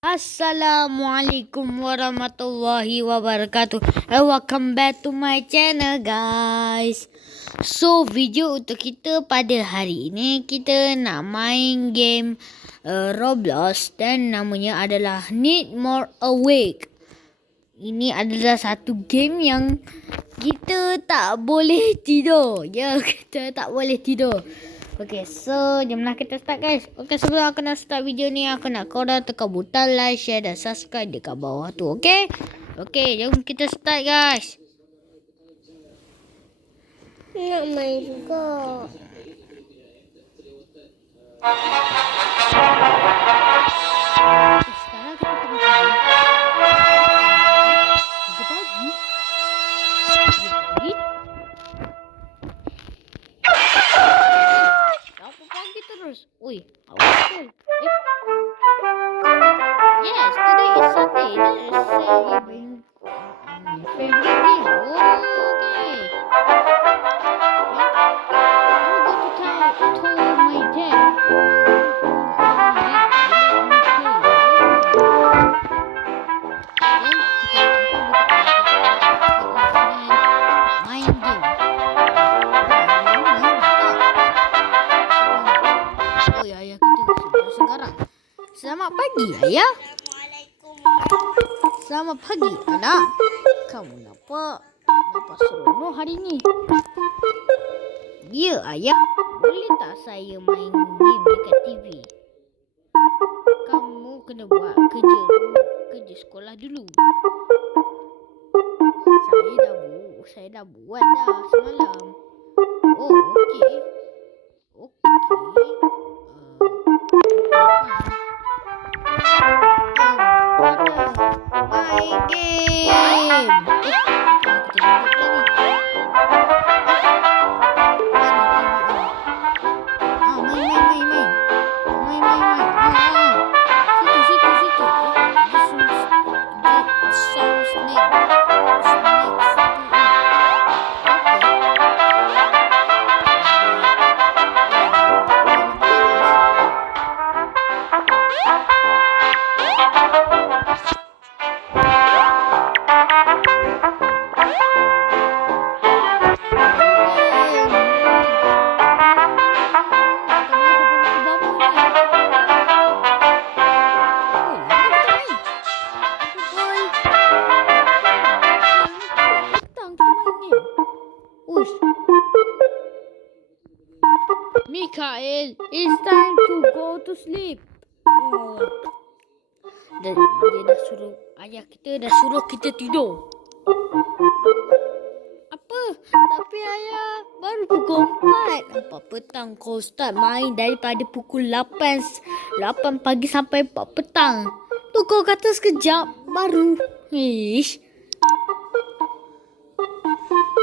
Assalamualaikum warahmatullahi wabarakatuh. And welcome back to my channel, guys. So, video untuk kita pada hari ini, kita nak main game Roblox dan namanya adalah Need More Awake. Ini adalah satu game yang kita tak boleh tidur. Ya, kita tak boleh tidur. Okay, so jom lah kita start, guys. Okay, sebelum aku nak start video ni, aku nak korang tekan butang like, share dan subscribe dekat bawah tu, okay? Okay, jom kita start, guys. Nak main juga. Sekarang kita tengah main. 3 pagi. 3 pagi terus. Oi, awal betul. Yes, today is Sunday. That is saving favorite game. Okay. I will go to tell my dad. Main game. Oh ya, ayah kita sudah sekarang. Selamat pagi, ayah. Selamat pagi, anak. Kamu nampak seronok hari ni. Ya, ayah. Boleh tak saya main game dekat TV? Kamu kena buat kerja sekolah dulu. Saya dah buat dah semalam. Oh, okey. Main game. Mikael, it's time to go to sleep. Dia dah suruh, ayah kita dah suruh kita tidur. Apa? Tapi ayah baru pukul 4. 4 petang kau start main daripada pukul 8 pagi sampai 4 petang. Tu kau kata sekejap baru. Ish.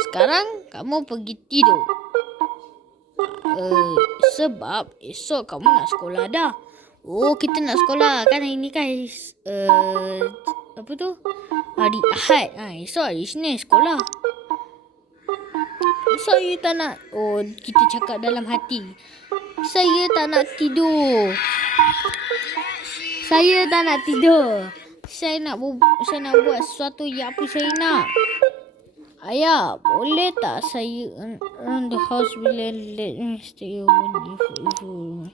Sekarang kamu pergi tidur. Sebab esok kamu nak sekolah dah. Oh, kita nak sekolah kan hari ni, guys. Apa tu? Hari Ahad. Esok hari Isnin sekolah. Saya tak nak. Oh, kita cakap dalam hati. Saya tak nak tidur. Saya tak nak tidur. Saya nak buat sesuatu yang apa saya nak. Ayah, boleh tak saya around the house bila let me stay over?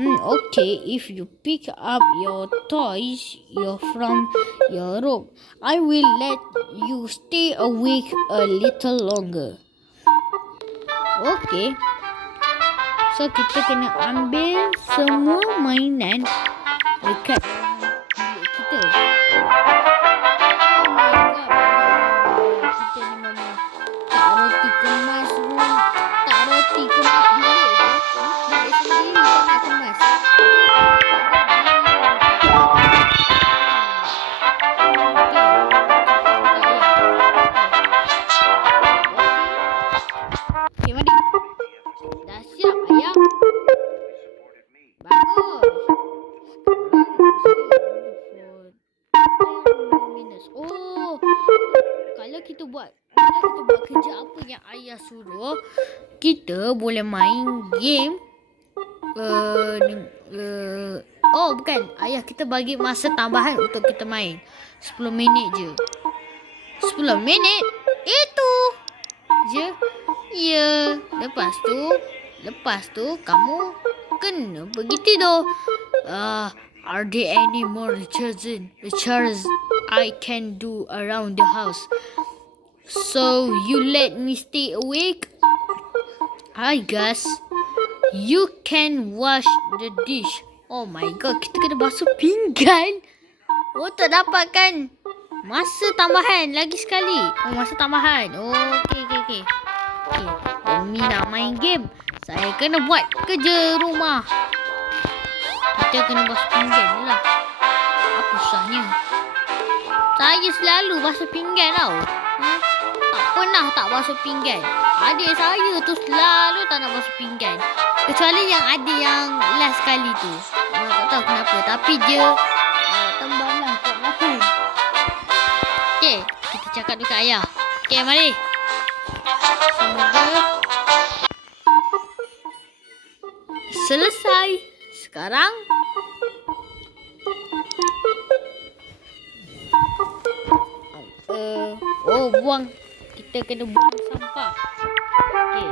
Okay, if you pick up your toys from your room, I will let you stay awake a little longer. Okay. So, kita kena ambil semua mainan dekat bilik kita. Kalau kita buat kerja apa yang ayah suruh, kita boleh main game Oh, bukan. Ayah kita bagi masa tambahan untuk kita main. 10 minit je. 10 minit? Itu je. Ya. Lepas tu kamu kena pergi tidur. Are there any more chores I can do around the house? So you let me stay awake? I guess you can wash the dish. Oh my god, kita kena basuh pinggan. Oh, tak dapat kan? Masa tambahan lagi sekali. Oh, masa tambahan. Oh, okey. Demi nak main game, saya kena buat kerja rumah. Kita kena basuh pinggan je lah. Apa susahnya? Saya selalu basuh pinggan tau. Tak pernah tak basuh pinggan. Adik saya tu selalu tak nak basuh pinggan. Kecuali yang adik yang last kali tu. Tak tahu kenapa. Tapi dia tembang lah kat belakang. Okay, kita cakap dekat ayah. Okay, mari. Semoga selesai. Sekarang buang. Kita kena buang sampah. Okey.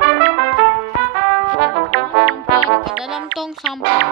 Sampah dekat dalam tong sampah.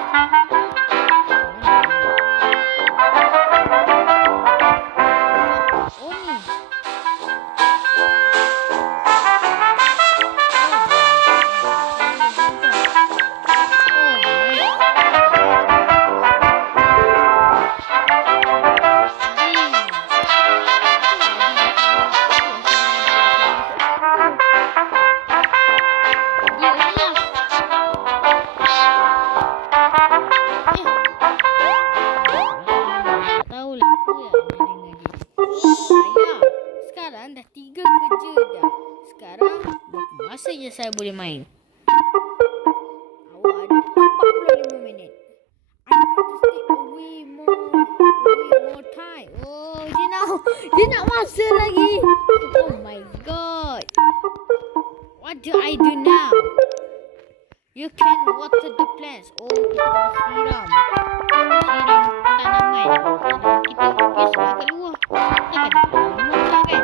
Sekarang dah 3 kerja dah. Sekarang berapa masa je saya boleh main? Awak ada 45 minit. I need to stay away more time. Oh, dia nak masa lagi. Oh my god. What do I do now? You can water the plants. Oh, kita boleh siram tanaman. Kita biasa kat luar. Jangan kan?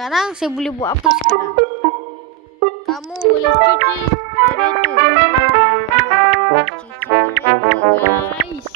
Sekarang saya boleh buat apa sekarang? Kamu boleh cuci kereta. Cuci kereta, guys.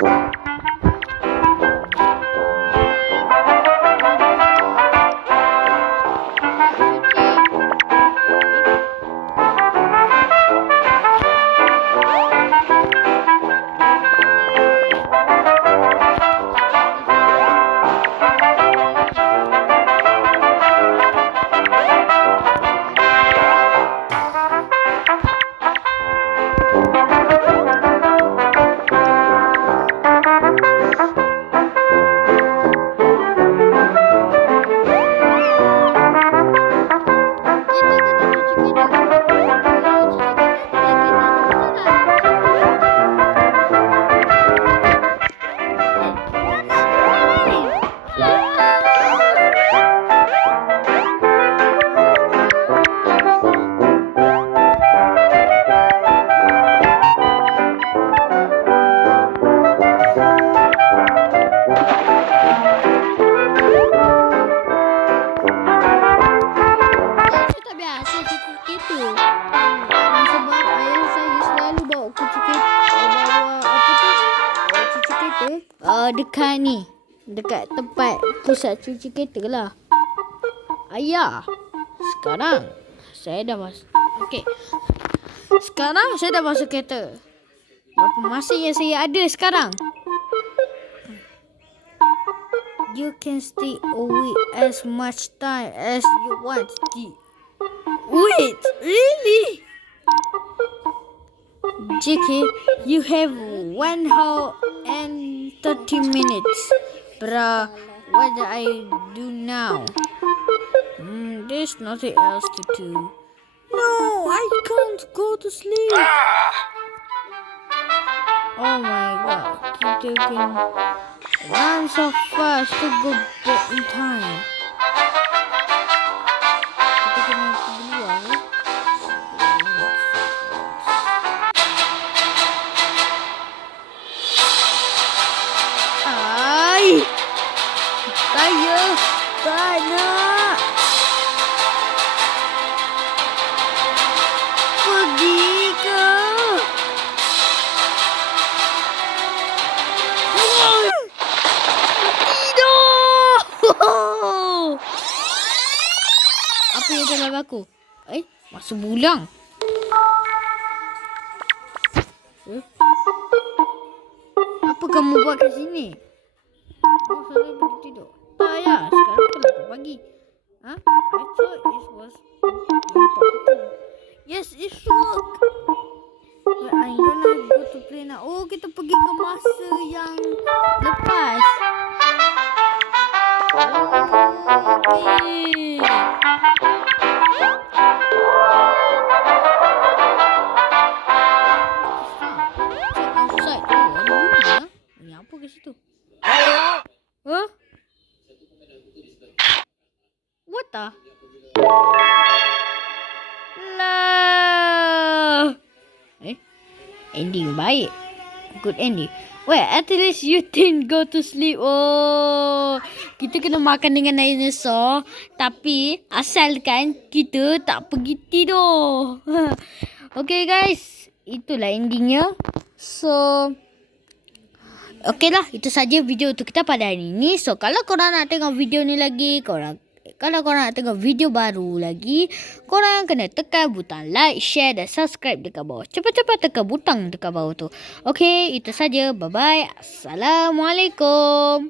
kereta? Dekat ni. Dekat tempat pusat cuci kereta lah. Ayah. Sekarang saya dah masuk. Okey. Sekarang saya dah masuk kereta. Berapa masa yang saya ada sekarang? You can stay awake as much time as you want. Wait, really? JK, you have 1 hour and 30 minutes. Bruh, what do I do now? There's nothing else to do. No, I can't go to sleep. Oh my god, kita can run so fast to go back in time. Kita kena keluar ya. Saya tak nak pergi ke. Tidur. Apa yang dalam aku? Masa bulang. Apa kamu buat kat sini? Saya pergi tidur. Tak ya, sekarang pukul 8 pagi. I thought it was 4. Yes, it's work. But I'm gonna go to play now. Oh, kita pergi ke masa yang lepas. Okay. Outside. Ada bunyi ya? Bunyi apa ke situ? Huh? What the? Lah. Ending baik. Good ending. Well, at least you didn't go to sleep. Oh, kita kena makan dengan dinosaur. Tapi asalkan kita tak pergi tidur. Okay guys, itulah endingnya. So, okey lah, itu saja video untuk kita pada hari ini. So, kalau korang nak tengok video ni lagi, kalau korang nak tengok video baru lagi, korang kena tekan butang like, share dan subscribe dekat bawah. Cepat-cepat tekan butang dekat bawah tu. Okey, itu saja. Bye-bye. Assalamualaikum.